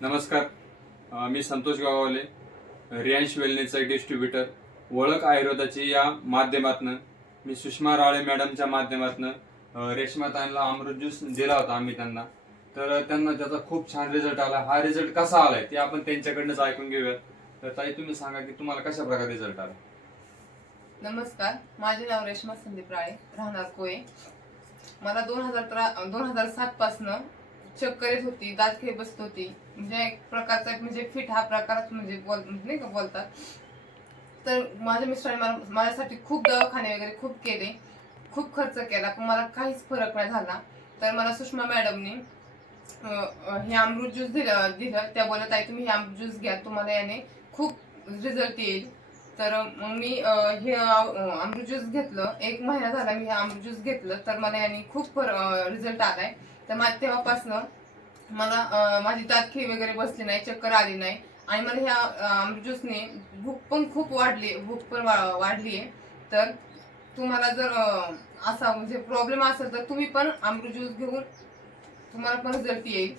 नमस्कार. मी संतोष गावाले, रियांश वेलनेसचा डिस्ट्रीब्युटर. ओळख आयुर्वेदाची या माध्यमातून मी सुषमा राळे मॅडमच्या माध्यमातून रेश्माताईंना अमृत ज्यूस दिला होता आम्ही त्यांना. तर त्यांना त्याचा खूप छान रिझल्ट आला. हा रिझल्ट कसा आलाय ते आपण त्यांच्याकडनंच ऐकून घेऊयात. तर ताई, तुम्ही सांगा की तुम्हाला कशा प्रकारे रिझल्ट आला. नमस्कार, माझे नाव रेश्मा संदीप राळे, राहणार कोये. मला 2007 पासनं चक्कर येत होती, दात खेळ बसत होती. म्हणजे एक प्रकारचा म्हणजे फिट हा प्रकारच म्हणजे नाही का बोलतात. तर माझ्या मिस्टरांनी माझ्यासाठी खूप दवाखाने वगैरे खूप केले, खूप खर्च केला, पण मला काहीच फरक नाही झाला. तर मला सुषमा मॅडमनी हे अमृत ज्यूस दिलं. त्या बोलत आहे तुम्ही हे अमृत ज्यूस घ्या, तुम्हाला याने खूप रिझल्ट येईल. तर मग मी हे अमृत ज्यूस घेतलं. 1 महिना झाला मी हे अमृत ज्यूस घेतलं, तर मला याने खूप रिझल्ट आलाय. तर माझ्या तेव्हापासनं मला माझी दातखिळी वगैरे बसली नाही, चक्कर आली नाही. आणि मला ह्या अमृत ज्यूसने भूक पण खूप वाढली आहे. तर तुम्हाला जर असा म्हणजे प्रॉब्लेम असेल तर तुम्ही पण अमृत ज्यूस घेऊन तुम्हाला पण रिझल्ट येईल.